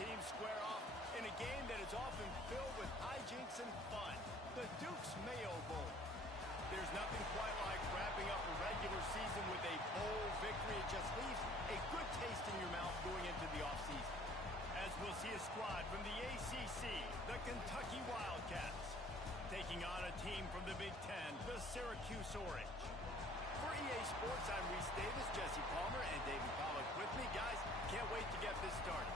teams square off in a game that is often filled with hijinks and fun. The Duke's Mayo Bowl. There's nothing quite like wrapping up a regular season with a bowl victory. It just leaves a good taste in your mouth going into the offseason. As we'll see a squad from the ACC, the Kentucky Wildcats, taking on a team from the Big Ten, the Syracuse Orange. For EA Sports, I'm Reese Davis, Jesse Palmer, and David Pollack with me. Guys, can't wait to get this started.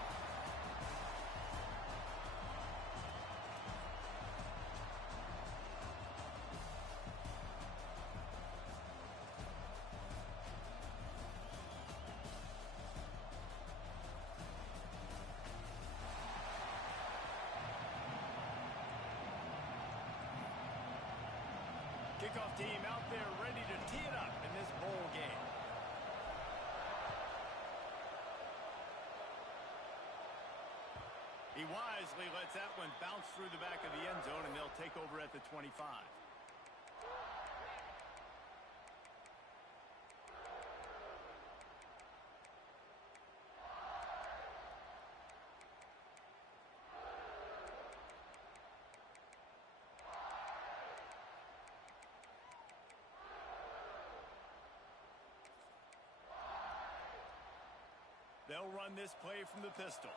Kickoff team out there ready to tee it up in this bowl game. He wisely lets that one bounce through the back of the end zone, and they'll take over at the 25. They'll run this play from the pistol.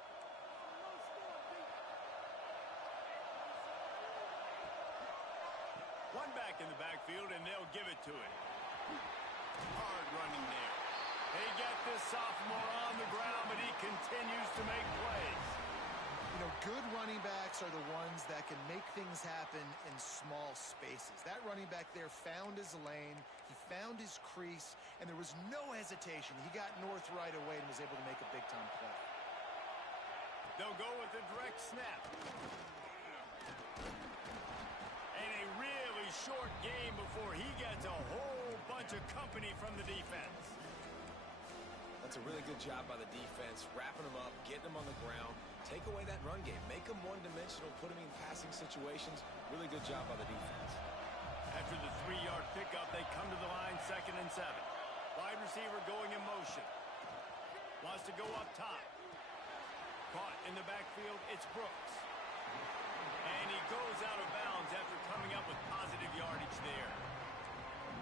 One back in the backfield, and they'll give it to him. Hard running there. They get this sophomore on the ground, but he continues to make plays. You know, good running backs are the ones that can make things happen in small spaces. That running back there found his lane, he found his crease, and there was no hesitation. He got north right away and was able to make a big-time play. They'll go with a direct snap. And a really short game before he gets a whole bunch of company from the defense. That's a really good job by the defense, wrapping them up, getting them on the ground. Take away that run game. Make them one-dimensional, put them in passing situations. Really good job by the defense. After the 3-yard pickup, they come to the line 2nd and 7. Wide receiver going in motion. Wants to go up top. Caught in the backfield, it's Brooks. And he goes out of bounds after coming up with positive yardage there.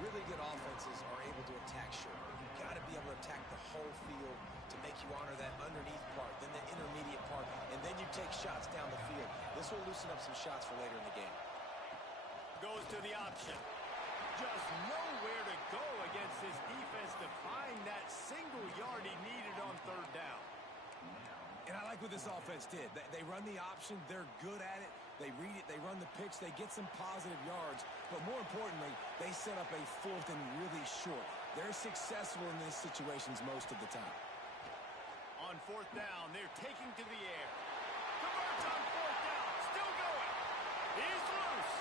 Really good offenses are able to attack short. You've got to be able to attack the whole field to make you honor that underneath part, then the intermediate part, and then you take shots down the field. This will loosen up some shots for later in the game. Goes to the option. Just nowhere to go against this defense to find that single yard he needed on 3rd down. And I like what this offense did. They run the option. They're good at it. They read it. They run the pitch. They get some positive yards. But more importantly, they set up a 4th and really short. They're successful in these situations most of the time. On 4th down, they're taking to the air. Converts on 4th down. Still going. He's loose.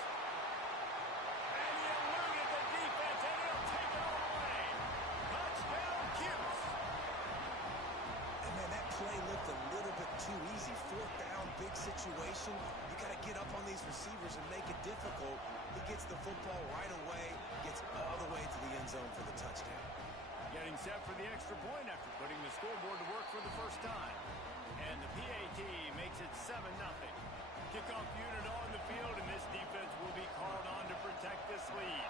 And he eluded the defense, and he'll take it all away. Touchdown, Cuse. And man, that play looked a little bit too easy. 4th down, big situation. You got to get up on these receivers and make it difficult. He gets the football right away, gets all the way to the end zone for the touchdown. Getting set for the extra point after putting the scoreboard to work for the first time. And the PAT makes it 7-0. Kickoff unit on the field, and this defense will be called on to protect this lead.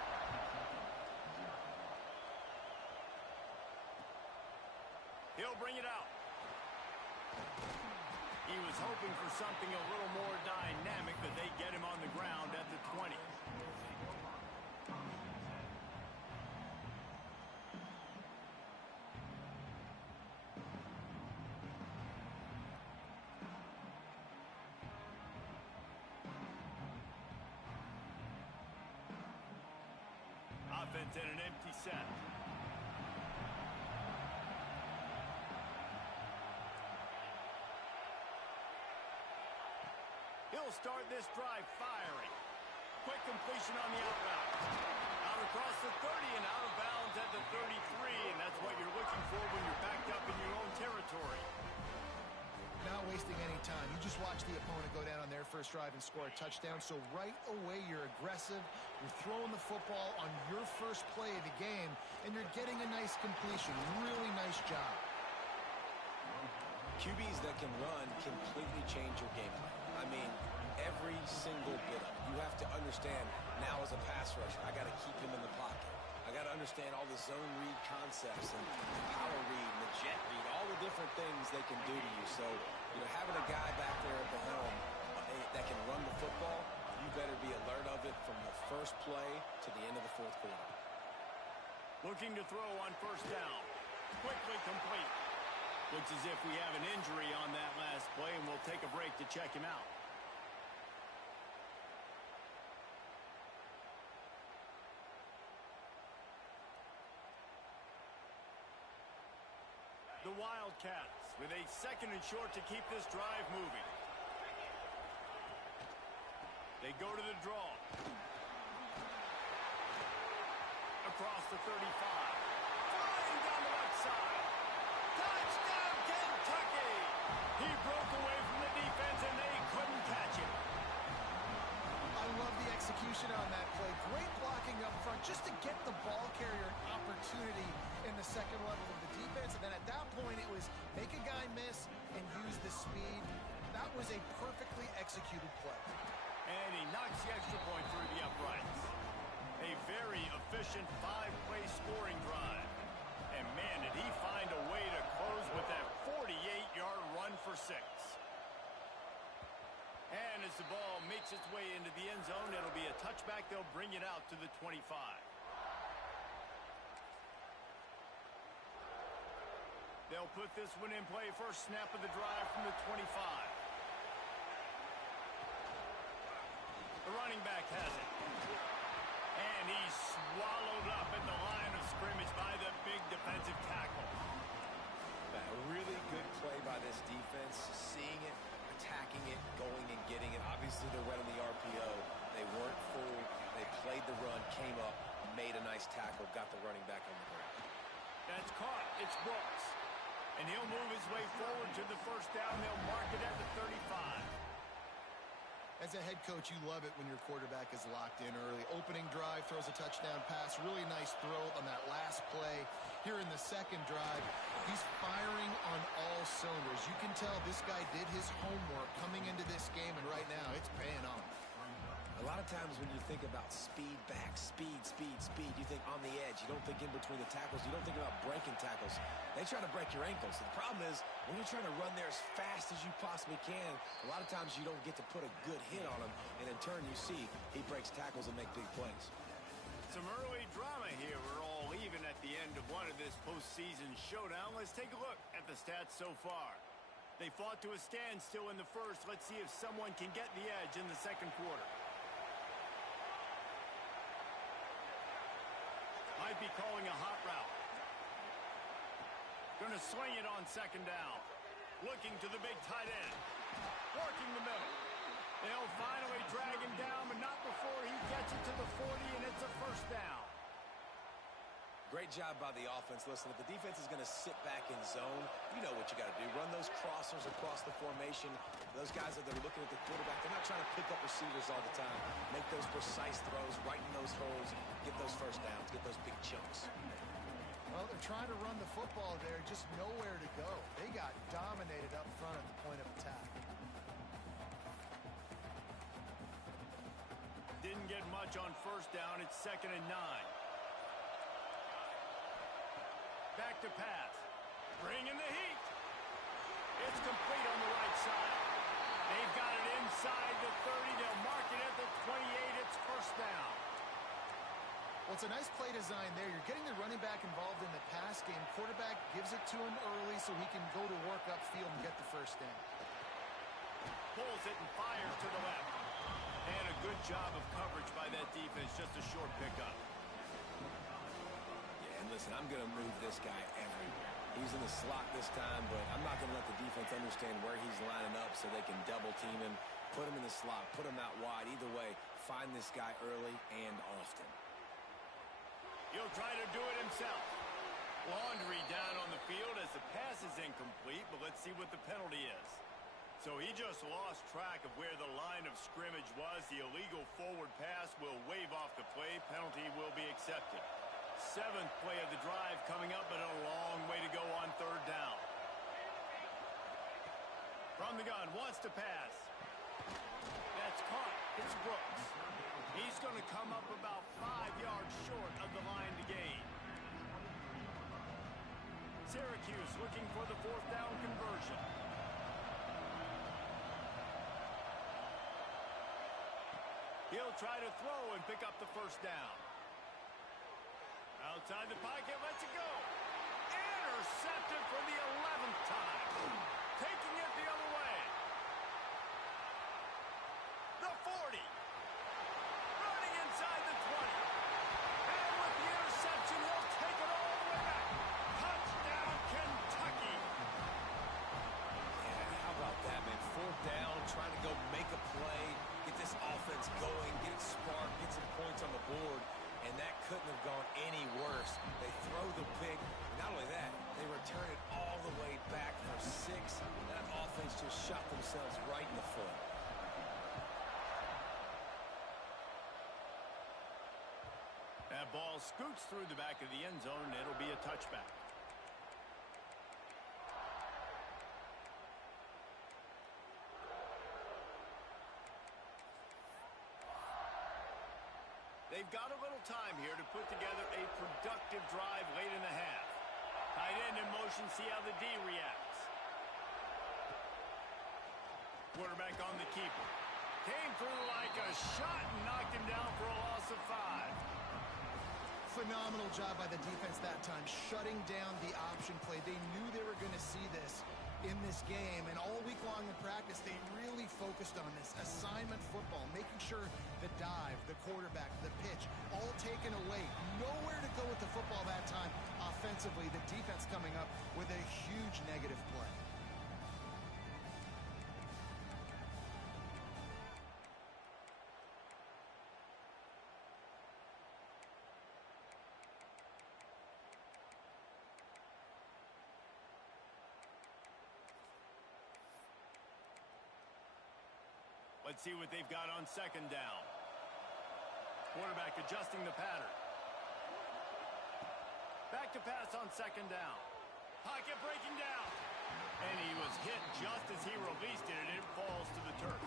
He'll bring it out. He was hoping for something a little more dynamic, but they get him on the ground at the 20. Offense in an empty set. He'll start this drive firing. Quick completion on the outbound. Out across the 30 and out of bounds at the 33, and that's what you're looking for when you're backed up in your own territory. Not wasting any time. You just watch the opponent go down on their first drive and score a touchdown. So right away, you're aggressive. You're throwing the football on your first play of the game, and you're getting a nice completion. Really nice job. QBs that can run completely change your game plan. I mean, every single bit of it. You have to understand, now as a pass rusher, I got to keep him in the pocket. I got to understand all the zone read concepts and power read and the jet read, all the different things they can do to you. So, having a guy back there at the helm that can run the football, you better be alert of it from the first play to the end of the fourth quarter. Looking to throw on first down. Quickly complete. Looks as if we have an injury on that last play, and we'll take a break to check him out. The Wildcats with a 2nd and short to keep this drive moving. They go to the draw. Across the 35. Flying down the left side. Touchdown, Kentucky! He broke away from the defense, and they couldn't catch him. I love the execution on that play. Great blocking up front just to get the ball carrier an opportunity in the second level of the defense. And then at that point, it was make a guy miss and use the speed. That was a perfectly executed play. And he knocks the extra point through the uprights. A very efficient 5-play scoring drive. And man, did he find a way to close with that 48-yard run for 6. And as the ball makes its way into the end zone, it'll be a touchback. They'll bring it out to the 25. They'll put this one in play. First snap of the drive from the 25. The running back has it. And he's swallowed up at the line of scrimmage by the big defensive tackle. A really good play by this defense. Seeing it, attacking it, going and getting it. Obviously, they're running the RPO. They weren't fooled. They played the run, came up, made a nice tackle, got the running back on the ground. That's caught. It's Brooks. And he'll move his way forward to the first down. They'll mark it at the 35. As a head coach, you love it when your quarterback is locked in early. Opening drive, throws a touchdown pass. Really nice throw on that last play. Here in the second drive, he's firing on all cylinders. You can tell this guy did his homework coming into this game, and right now it's paying off. A lot of times when you think about speed back, speed, you think on the edge. You don't think in between the tackles. You don't think about breaking tackles. They try to break your ankles. The problem is when you're trying to run there as fast as you possibly can, a lot of times you don't get to put a good hit on him, and in turn you see he breaks tackles and make big plays. Some early drama here. We're all even at the end of one of this postseason showdown. Let's take a look at the stats so far. They fought to a standstill in the first. Let's see if someone can get the edge in the second quarter. Might be calling a hot route. Going to swing it on second down. Looking to the big tight end. Working the middle. They'll finally drag him down, but not before he gets it to the 40, and it's a first down. Great job by the offense. Listen, if the defense is going to sit back in zone, you know what you got to do. Run those crossers across the formation. Those guys that are looking at the quarterback, they're not trying to pick up receivers all the time. Make those precise throws, right in those holes, get those first downs, get those big chunks. Well, they're trying to run the football there, just nowhere to go. They got dominated up front at the point of attack. Didn't get much on first down. It's 2nd and 9. Back to pass. Bringing the heat. It's complete on the right side. They've got it inside the 30. They'll mark it at the 28. It's first down. Well, it's a nice play design there. You're getting the running back involved in the pass game. Quarterback gives it to him early so he can go to work upfield and get the first down. Pulls it and fires to the left. And a good job of coverage by that defense. Just a short pickup. Listen, I'm going to move this guy everywhere. He's in the slot this time, but I'm not going to let the defense understand where he's lining up so they can double team him, put him in the slot, put him out wide. Either way, find this guy early and often. He'll try to do it himself. Laundry down on the field as the pass is incomplete, but let's see what the penalty is. So he just lost track of where the line of scrimmage was. The illegal forward pass will wave off the play. Penalty will be accepted. 7th play of the drive coming up, but a long way to go on third down. From the gun, wants to pass. That's caught. It's Brooks. He's going to come up about 5 yards short of the line to gain. Syracuse looking for the 4th down conversion. He'll try to throw and pick up the 1st down. Outside the pocket, lets it go. Intercepted for the 11th time. Taking it the other way. The 40. Running inside the 20. And with the interception, he'll take it all the way back. Touchdown, Kentucky. Yeah, how about that, man? 4th down, trying to go make a play, get this offense going, get it sparked, get some points on the board. And that couldn't have gone any worse. They throw the pick. Not only that, they return it all the way back for 6. That offense just shot themselves right in the foot. That ball scoots through the back of the end zone, and it'll be a touchback. They've got a little time here to put together a productive drive late in the half. Tight end in motion, see how the D reacts. Quarterback on the keeper. Came through like a shot and knocked him down for a loss of 5. Phenomenal job by the defense that time, shutting down the option play. They knew they were going to see this in this game, and all week long in practice, they really focused on this assignment football, making sure the dive, the quarterback, the pitch, all taken away. Nowhere to go with the football that time offensively. The defense coming up with a huge negative play. Let's see what they've got on 2nd down. Quarterback adjusting the pattern. Back to pass on 2nd down. Pocket breaking down. And he was hit just as he released it, and it falls to the turf.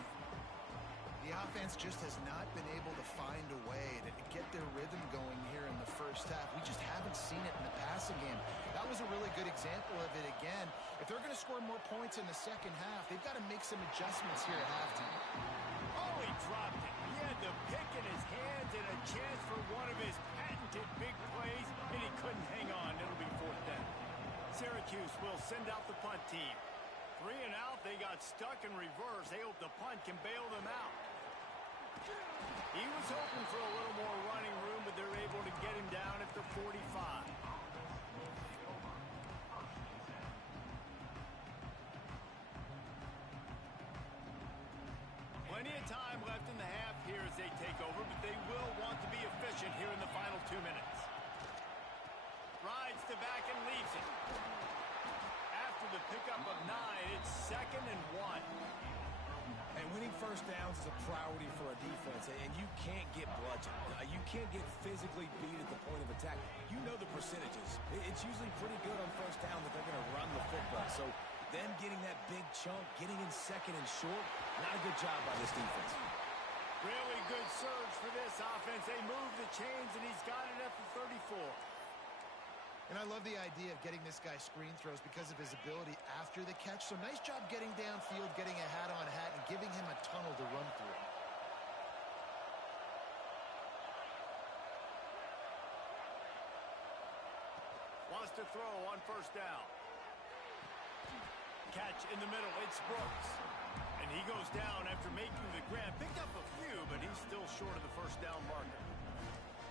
The offense just has not been able to find a way to get their rhythm going here in the first half. We just haven't seen it in the passing game. That was a really good example of it again. If they're going to score more points in the second half, they've got to make some adjustments here at halftime. Oh, he dropped it. He had the pick in his hands and a chance for one of his patented big plays, and he couldn't hang on. It'll be 4th down. Syracuse will send out the punt team. 3 and out, they got stuck in reverse. They hope the punt can bail them out. He was hoping for a little more running room, but they're able to get him down at the 45. Plenty of time left in the half here as they take over, but they will want to be efficient here in the final 2 minutes. Rides to back and leaves it. After the pickup of 9, it's 2nd and 1. And winning 1st downs is a priority for a defense, and you can't get bludgeoned. You can't get physically beat at the point of attack. You know the percentages. It's usually pretty good on 1st down that they're going to run the football. So them getting that big chunk, getting in 2nd and short, not a good job by this defense. Really good surge for this offense. They move the chains, and he's got it at the 34. And I love the idea of getting this guy screen throws because of his ability after the catch. So nice job getting downfield, getting a hat-on-hat, and giving him a tunnel to run through. Wants to throw on 1st down. Catch in the middle. It's Brooks. And he goes down after making the grab. Picked up a few, but he's still short of the 1st down marker.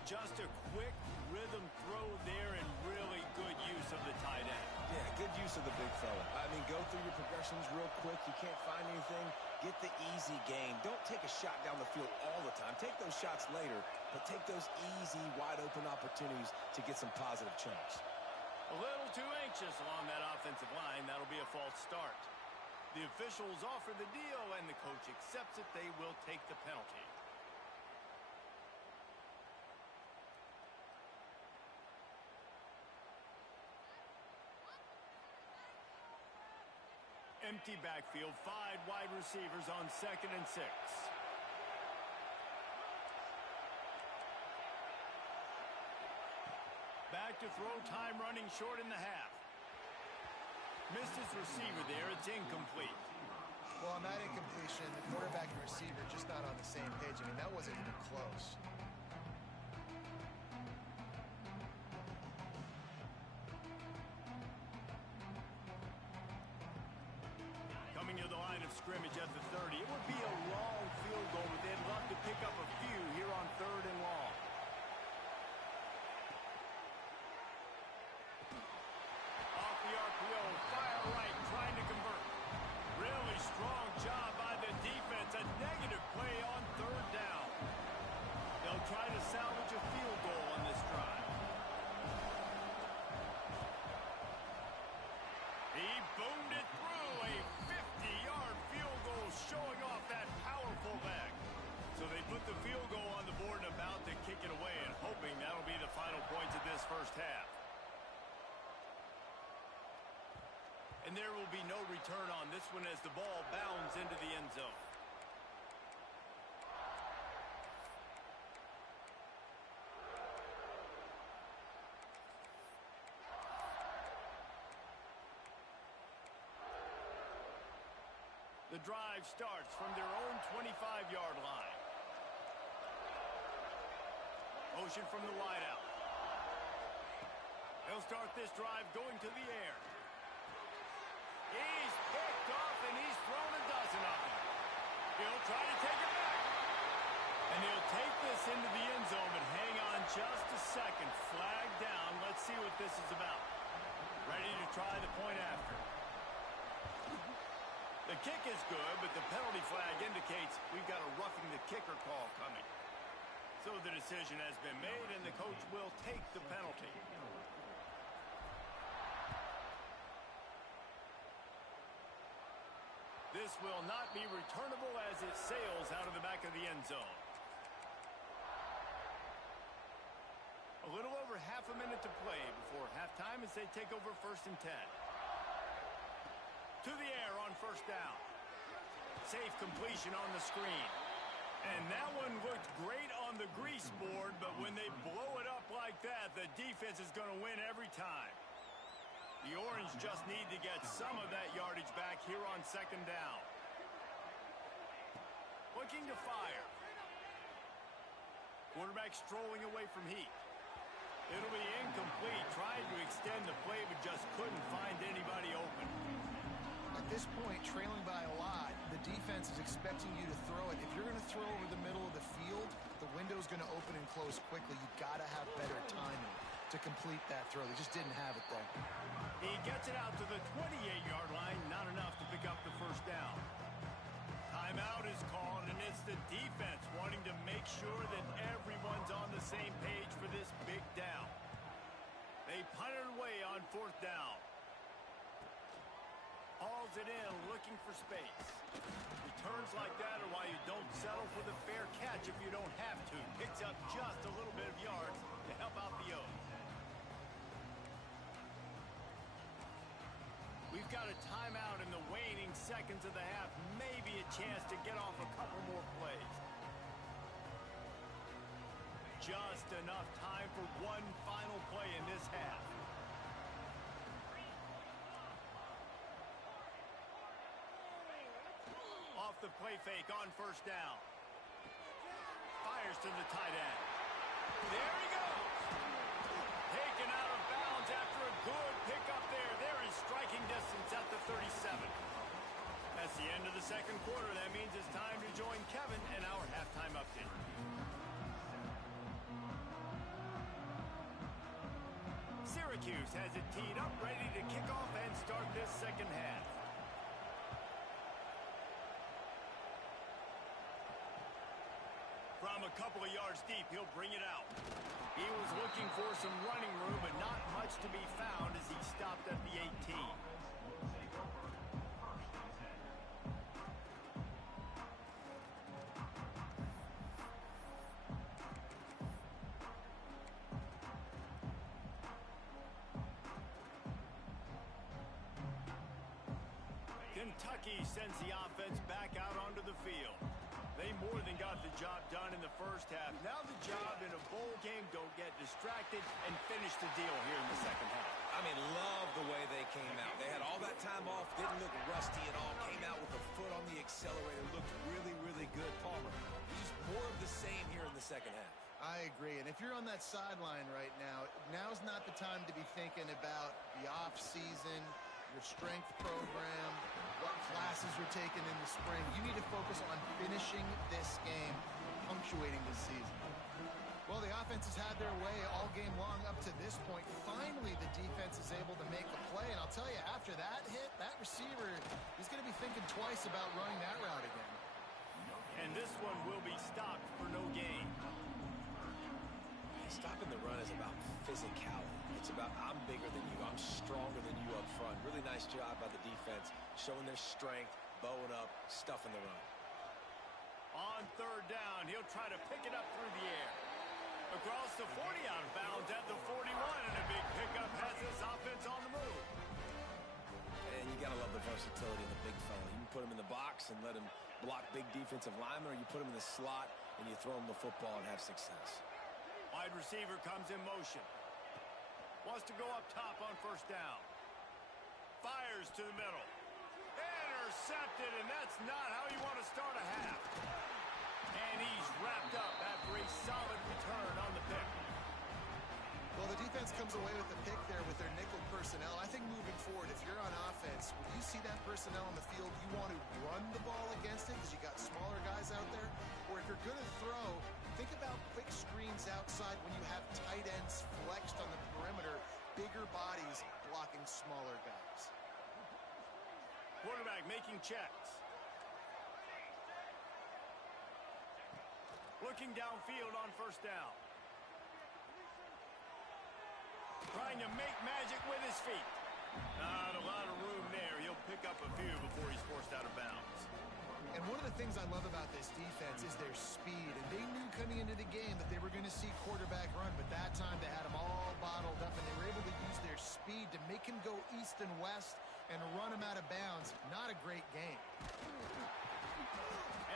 Just a quick rhythm throw there and really good use of the tight end. Yeah, good use of the big fella. I mean, go through your progressions real quick. You can't find anything. Get the easy gain. Don't take a shot down the field all the time. Take those shots later, but take those easy, wide-open opportunities to get some positive chunks. A little too anxious along that offensive line. That'll be a false start. The officials offer the deal, and the coach accepts it. They will take the penalty. empty backfield, 5 wide receivers on 2nd and 6. Back to throw, time running short in the half. Missed his receiver there, it's incomplete. Well, on that incompletion, the quarterback and receiver just not on the same page. I mean, that wasn't even close. Coming to the line of scrimmage at the 30. It would be a long field goal, but they'd love to pick up a few here on 3rd and long. Off the RPO, fire right, trying to convert. Really strong job by the defense. A negative play on 3rd down. They'll try to salvage a field goal on this drive. He boomed it through. A 50-yard field goal showing off that powerful leg. So they put the field goal on the board and about to kick it away and hoping that'll be the final points of this first half. And there will be no return on this one as the ball bounds into the end zone. The drive starts from their own 25-yard line. Motion from the wideout. He'll start this drive going to the air. He's picked off and he's thrown a dozen of them. He'll try to take it back. And he'll take this into the end zone, but hang on just a second. Flag down. Let's see what this is about. Ready to try the point after. The kick is good, but the penalty flag indicates we've got a roughing the kicker call coming. So the decision has been made, and the coach will take the penalty. This will not be returnable as it sails out of the back of the end zone. A little over half a minute to play before halftime as they take over 1st and 10. To the air on 1st down. Safe completion on the screen. And that one looked great on the grease board, but when they blow it up like that, the defense is going to win every time. The Orange just need to get some of that yardage back here on 2nd down. Looking to fire. Quarterback strolling away from heat. It'll be incomplete. Tried to extend the play, but just couldn't find anybody open. At this point, trailing by a lot, the defense is expecting you to throw it. If you're going to throw over the middle of the field, the window's going to open and close quickly. You've got to have better timing to complete that throw. They just didn't have it there. He gets it out to the 28-yard line. Not enough to pick up the 1st down. Timeout is called, and it's the defense wanting to make sure that everyone's on the same page for this big down. They punt it away on 4th down. Hauls it in, looking for space. Returns like that are why you don't settle for the fair catch if you don't have to. Picks up just a little bit of yards to help out the O's. We've got a timeout in the waning seconds of the half. Maybe a chance to get off a couple more plays. Just enough time for one final play in this half. Off the play fake on 1st down. Fires to the tight end. There he goes. Taken out of bounds after a good pickup there. There is striking distance at the 37. That's the end of the 2nd quarter. That means it's time to join Kevin in our halftime update. Syracuse has it teed up, ready to kick off and start this 2nd half. From a couple of yards deep, he'll bring it out. He was looking for some running room, but not much to be found as he stopped at the 18. Kentucky sends the offense back out onto the field. They more than got the job done in the first half. Now the job in a bowl game, don't get distracted and finish the deal here in the second half. I mean, love the way they came out. They had all that time off, didn't look rusty at all, came out with a foot on the accelerator, looked really, really good. Palmer, just more of the same here in the second half. I agree, and if you're on that sideline right now, now's not the time to be thinking about the off-season, your strength program, what classes you're taking in the spring. You need to focus on finishing this game, punctuating this season. Well, the offense has had their way all game long up to this point. Finally, the defense is able to make a play, and I'll tell you, after that hit, that receiver, he's going to be thinking twice about running that route again. And this one will be stopped for no gain. Stopping the run is about physicality. It's about I'm bigger than you. I'm stronger than you up front. Really nice job by the defense, showing their strength, bowing up, stuffing the run. On third down, he'll try to pick it up through the air. Across the 40, out of bounds at the 41, and a big pickup has this offense on the move. And you got to love the versatility of the big fella. You can put him in the box and let him block big defensive linemen, or you put him in the slot and you throw him the football and have success. Wide receiver comes in motion. Wants to go up top on first down. Fires to the middle. Intercepted, and that's not how you want to start a half. And he's wrapped up after a solid return on the pick. Well, the defense comes away with the pick there with their nickel personnel. I think moving forward, if you're on offense, when you see that personnel on the field, you want to run the ball against it because you got smaller guys out there. Or if you're going to throw, think about quick screens outside when you have tight ends flexed on the perimeter, bigger bodies blocking smaller guys. Quarterback making checks. Looking downfield on first down. Trying to make magic with his feet. Not a lot of room there. He'll pick up a few before he's forced out of bounds. And one of the things I love about this defense is their speed. And they knew coming into the game that they were going to see quarterback run, but that time they had him all bottled up, and they were able to use their speed to make him go east and west and run him out of bounds. Not a great game.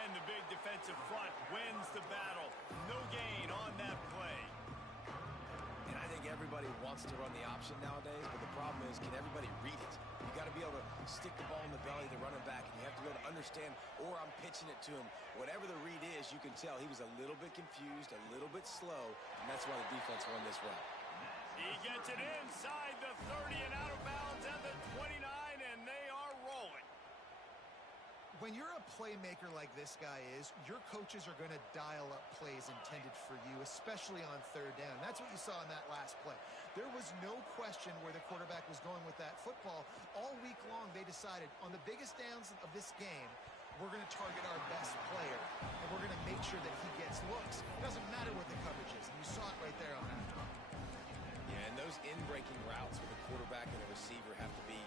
And the big defensive front wins the battle. No gain on that play. And I think everybody wants to run the option nowadays, but the problem is, can everybody read it? You got to be able to stick the ball in the belly of the running back, and you have to be able to understand, or I'm pitching it to him. Whatever the read is, you can tell he was a little bit confused, a little bit slow, and that's why the defense won this round. He gets it inside the 30 and out of bounds at the 29, and they are rolling. When you're a playmaker like this guy is, your coaches are going to dial up plays intended for you, especially on third down. That's what you saw in that last play. There was no question where the quarterback was going with that football. All week long, they decided on the biggest downs of this game, we're going to target our best player, and we're going to make sure that he gets looks. It doesn't matter what the coverage is, and you saw it right there on that drive. Yeah, and those in-breaking routes with the quarterback and the receiver have to be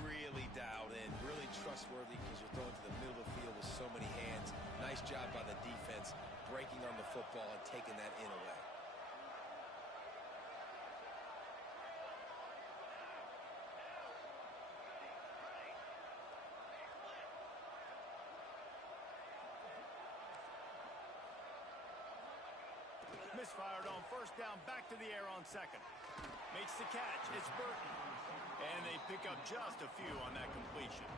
really dialed in, really trustworthy, because you're throwing to the middle of the field with so many hands. Nice job by the defense breaking on the football and taking that in away. Misfired on first down, back to the air on second. Makes the catch, it's Burton. And they pick up just a few on that completion.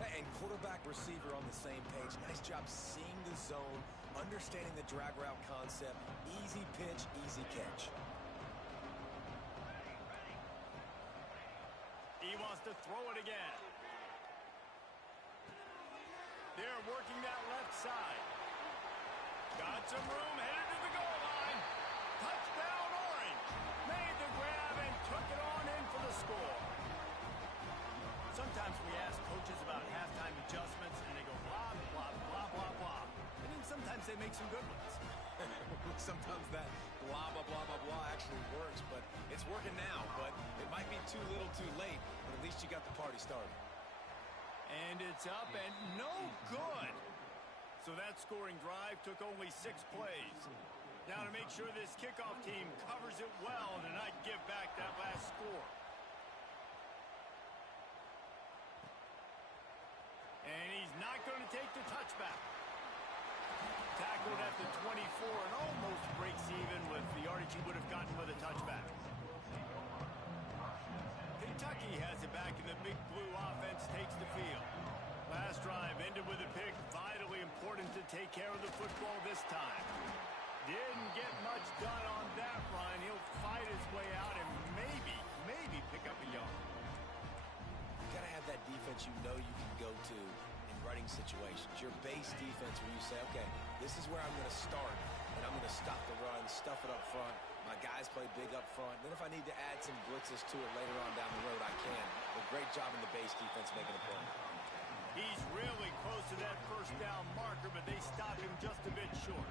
And quarterback receiver on the same page. Nice job seeing the zone, understanding the drag route concept. Easy pitch, easy catch. He wants to throw it again. They're working that left side. Got some room, headed to the goal line. Touchdown Orange. Made the grab and took it on in for the score. Sometimes we ask coaches about halftime adjustments and they go blah, blah, blah, blah, blah. And then sometimes they make some good ones. Sometimes that blah, blah, blah, blah, blah actually works, but it's working now. But it might be too little too late, but at least you got the party started. And it's up and no good. So that scoring drive took only 6 plays. Now to make sure this kickoff team covers it well to not give back that last score. touchback. Tackled at the 24 and almost breaks even with the yardage he would have gotten with a touchback. Kentucky has it back, and the Big Blue offense takes the field. Last drive ended with a pick. Vitally important to take care of the football this time. Didn't get much done on that run. He'll fight his way out and maybe pick up a yard. You got to have that defense you know you can go to in running situations. Your base defense where you say, okay, this is where I'm going to start, and I'm going to stop the run, stuff it up front. My guys play big up front. Then if I need to add some blitzes to it later on down the road, I can. But great job in the base defense making a play. He's really close to that first down marker, but they stop him just a bit short.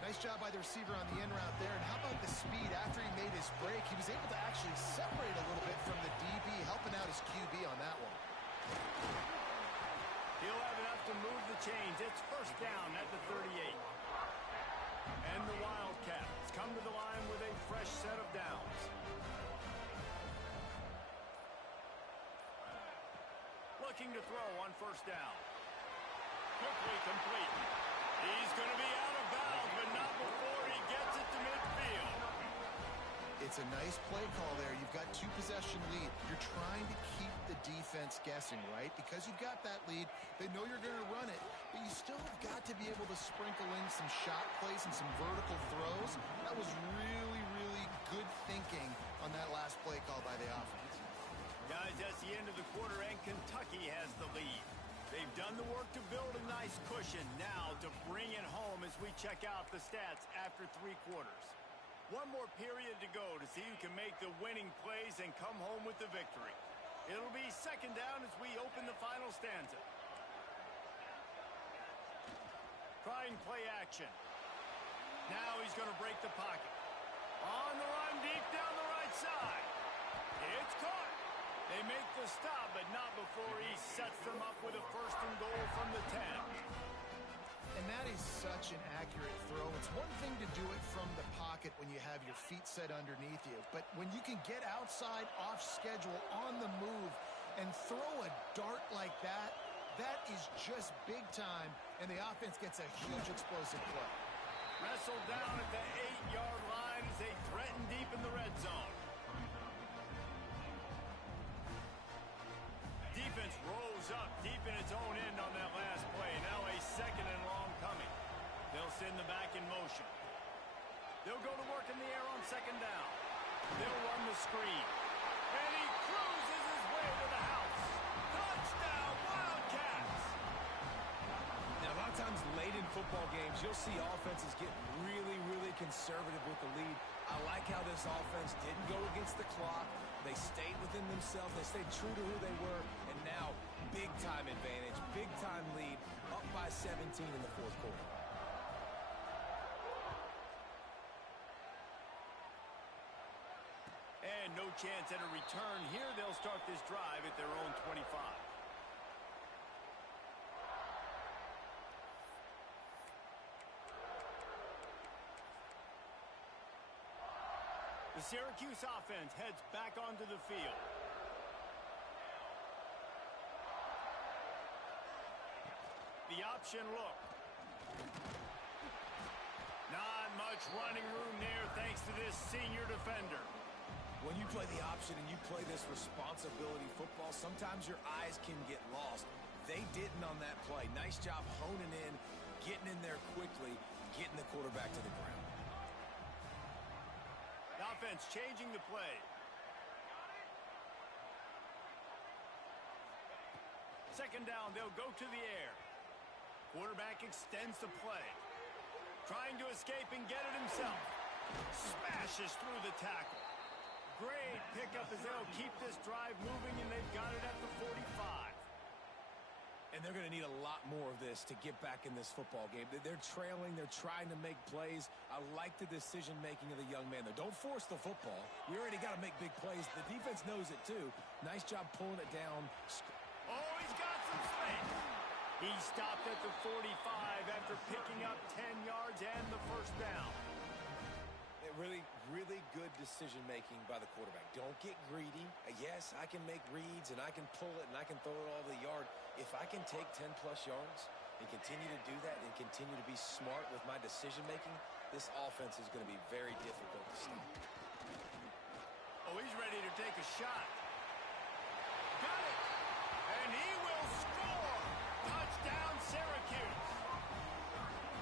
Nice job by the receiver on the in route there. And how about the speed after he made his break? He was able to actually separate a little bit from the DB, helping out his QB on that one. He'll have enough to move the chains. It's first down at the 38. And the Wildcats come to the line with a fresh set of downs. Looking to throw on first down. Quickly complete. He's going to be out of bounds, but not before he gets it to midfield. It's a nice play call there. You've got two-possession lead. You're trying to keep the defense guessing, right? Because you've got that lead, they know you're going to run it, but you still have got to be able to sprinkle in some shot plays and some vertical throws. That was really, really good thinking on that last play call by the offense. Guys, that's the end of the quarter, and Kentucky has the lead. They've done the work to build a nice cushion. Now to bring it home as we check out the stats after 3 quarters. One more period to go to see who can make the winning plays and come home with the victory. It'll be second down as we open the final stanza. Trying play action. Now he's going to break the pocket. On the run deep down the right side. It's caught. They make the stop, but not before he sets them up with a first and goal from the 10. And that is such an accurate throw. It's one thing to do it from the pocket when you have your feet set underneath you, but when you can get outside, off schedule, on the move, and throw a dart like that, that is just big time, and the offense gets a huge explosive play. Wrestled down at the 8-yard line as they threaten deep in the red zone. Defense rolls up deep in its own end on that last play. Now a second and long coming. They'll send the back in motion. They'll go to work in the air on second down. They'll run the screen. And he cruises his way to the house. Touchdown, Wildcats! Now, a lot of times late in football games, you'll see offenses get really, really conservative with the lead. I like how this offense didn't go against the clock. They stayed within themselves. They stayed true to who they were. And now, big-time advantage, big-time lead, up by 17 in the fourth quarter. And no chance at a return here. They'll start this drive at their own 25. The Syracuse offense heads back onto the field. The option look. Not much running room there thanks to this senior defender. When you play the option and you play this responsibility football, sometimes your eyes can get lost. They didn't on that play. Nice job honing in, getting in there quickly, getting the quarterback to the ground. The offense changing the play. Second down, they'll go to the air. Quarterback extends the play. Trying to escape and get it himself. Smashes through the tackle. Great pickup as they'll keep this drive moving, and they've got it at the 45. And they're going to need a lot more of this to get back in this football game. They're trailing. They're trying to make plays. I like the decision-making of the young man, though. Don't force the football. We already got to make big plays. The defense knows it, too. Nice job pulling it down. Oh, he's got some space. He stopped at the 45 after picking up 10 yards and the first down. Really, really good decision-making by the quarterback. Don't get greedy. Yes, I can make reads, and I can pull it, and I can throw it all the yard. If I can take 10-plus yards, and continue to do that and continue to be smart with my decision-making, this offense is going to be very difficult to stop. Oh, he's ready to take a shot. Got it! And he will score! Touchdown, Syracuse!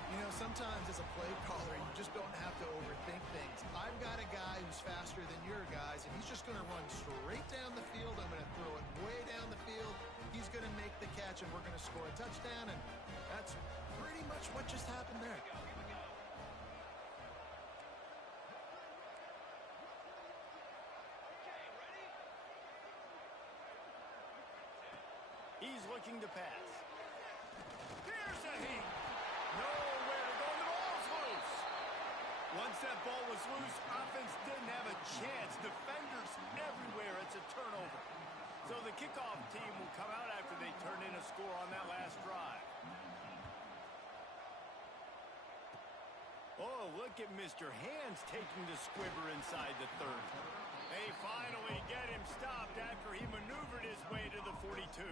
You know, sometimes as a play caller, you just don't have to overthink things. I've got a guy who's faster than your guys, and he's just going to run straight down the field. I'm going to throw it way down the field. He's going to make the catch, and we're going to score a touchdown, and that's pretty much what just happened there. He's looking to pass. Here's a heat. Nowhere to go. The ball's loose. Once that ball was loose, offense didn't have a chance. Defenders everywhere. It's a turnover. So the kickoff team will come out after they turn in a score on that last drive. Oh, look at Mr. Hands taking the squibber inside the 30. They finally get him stopped after he maneuvered his way to the 42.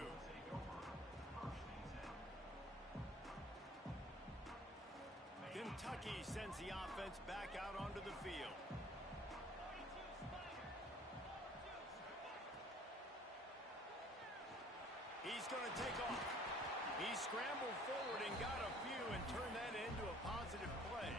Kentucky sends the offense back out onto the field. He's going to take off. He scrambled forward and got a few and turned that into a positive play.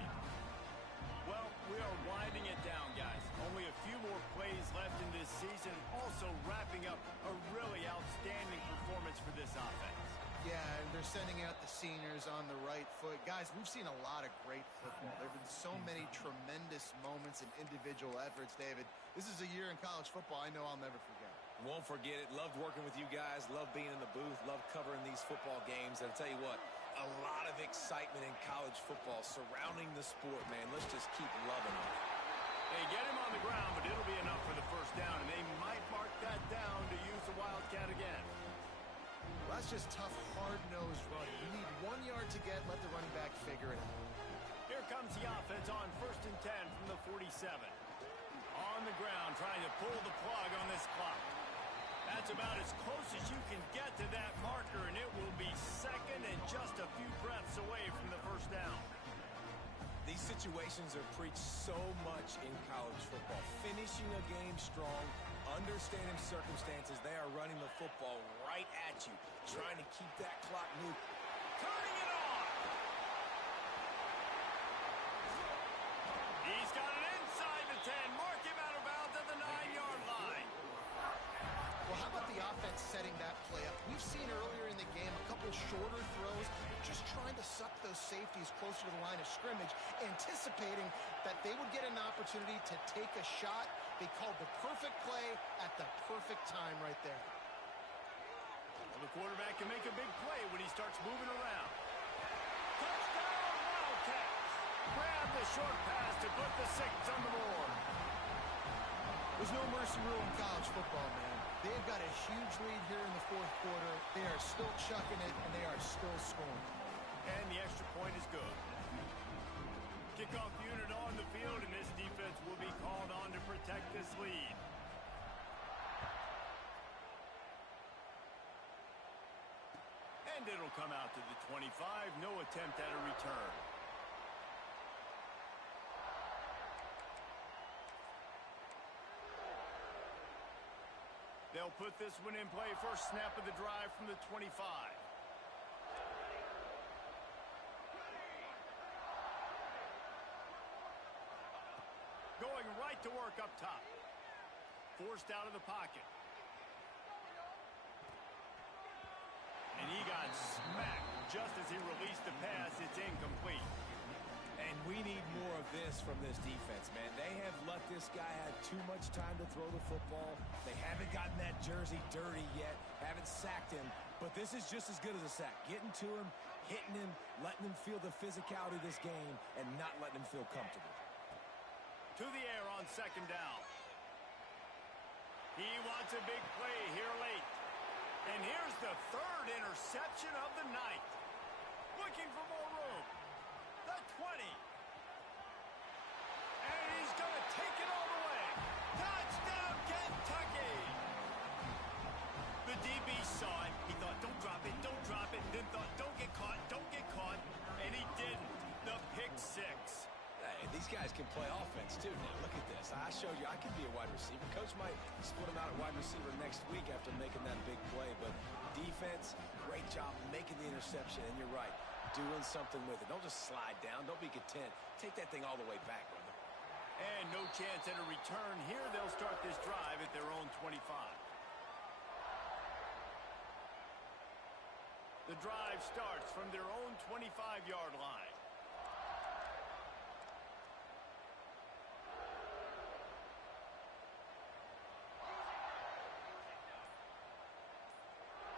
Well, we are winding it down, guys. Only a few more plays left in this season. Also wrapping up a really outstanding performance for this offense. Yeah, and they're sending out the seniors on the right foot. Guys, we've seen a lot of great football. There have been so many tremendous moments and individual efforts, David. This is a year in college football I know I'll never forget. Won't forget it. Loved working with you guys. Loved being in the booth. Loved covering these football games. And I'll tell you what, a lot of excitement in college football surrounding the sport, man. Let's just keep loving it. Hey, get him on the ground, but it'll be enough for the first down, and they might mark that down to use the Wildcat again. Well, that's just tough, hard-nosed running. You need 1 yard to get, let the running back figure it out. Here comes the offense on 1st and 10 from the 47. On the ground, trying to pull the plug on this clock. That's about as close as you can get to that marker, and it will be second and just a few breaths away from the first down. These situations are preached so much in college football. Finishing a game strong, understanding circumstances. They are running the football right at you, trying to keep that clock moving. Turning it on! He's got it inside the 10. Mark him out of bounds at the 9-yard line. Well, how about the offense setting that play up? We've seen earlier in the game a couple shorter throws, just trying to suck those safeties closer to the line of scrimmage, anticipating that they would get an opportunity to take a shot. They called the perfect play at the perfect time right there. Well, the quarterback can make a big play when he starts moving around. Touchdown, Wildcats! Grab the short pass to put the 6 on the board. There's no mercy rule in college football, man. They've got a huge lead here in the 4th quarter. They are still chucking it, and they are still scoring. And the extra point is good. Kickoff unit on the field, and this defense will be called on to protect this lead. And it'll come out to the 25. No attempt at a return. They'll put this one in play. First snap of the drive from the 25. Going right to work up top. Forced out of the pocket. And he got smacked just as he released the pass. It's incomplete. And we need more of this from this defense, man. They have let this guy have too much time to throw the football. They haven't gotten that jersey dirty yet, haven't sacked him. But this is just as good as a sack. Getting to him, hitting him, letting him feel the physicality of this game, and not letting him feel comfortable. To the air on 2nd down. He wants a big play here late. And here's the 3rd interception of the night. Looking for more room. The 20. And he's going to take it all the way. Touchdown, Kentucky! The DB saw it. He thought thought, don't drop it, then thought, don't get caught, and he didn't. The pick six. Hey, these guys can play offense, too. Now, look at this. I showed you I could be a wide receiver. Coach might split him out at wide receiver next week after making that big play. But defense, great job making the interception. And you're right, doing something with it. Don't just slide down. Don't be content. Take that thing all the way back, brother. And no chance at a return here. They'll start this drive at their own 25. The drive starts from their own 25-yard line.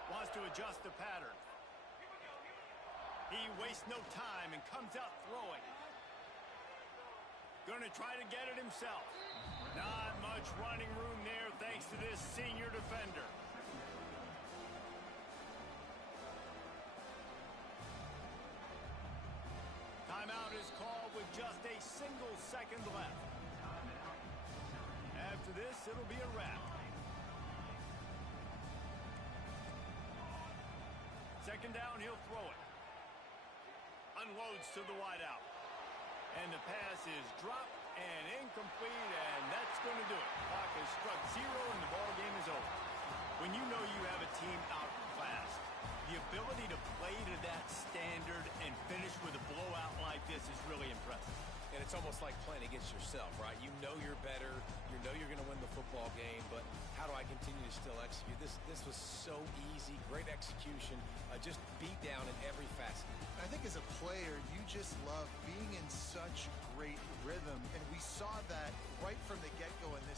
Wants to adjust the pattern. He wastes no time and comes out throwing. Going to try to get it himself. Not much running room there thanks to this senior defender. Timeout is called with just a single second left. After this, it'll be a wrap. Second down, he'll throw it. Unloads to the wideout. And the pass is dropped and incomplete, and that's going to do it. Clock has struck zero, and the ball game is over. When you know you have a team outclassed, the ability to play to that standard and finish with a blowout like this is really impressive. And it's almost like playing against yourself, right? You know you're better. You know you're going to win the football game, but how do I continue to still execute? This was so easy. Great execution. Just beat down in every facet. I think as a player, you just love being in such great rhythm, and we saw that right from the get-go in this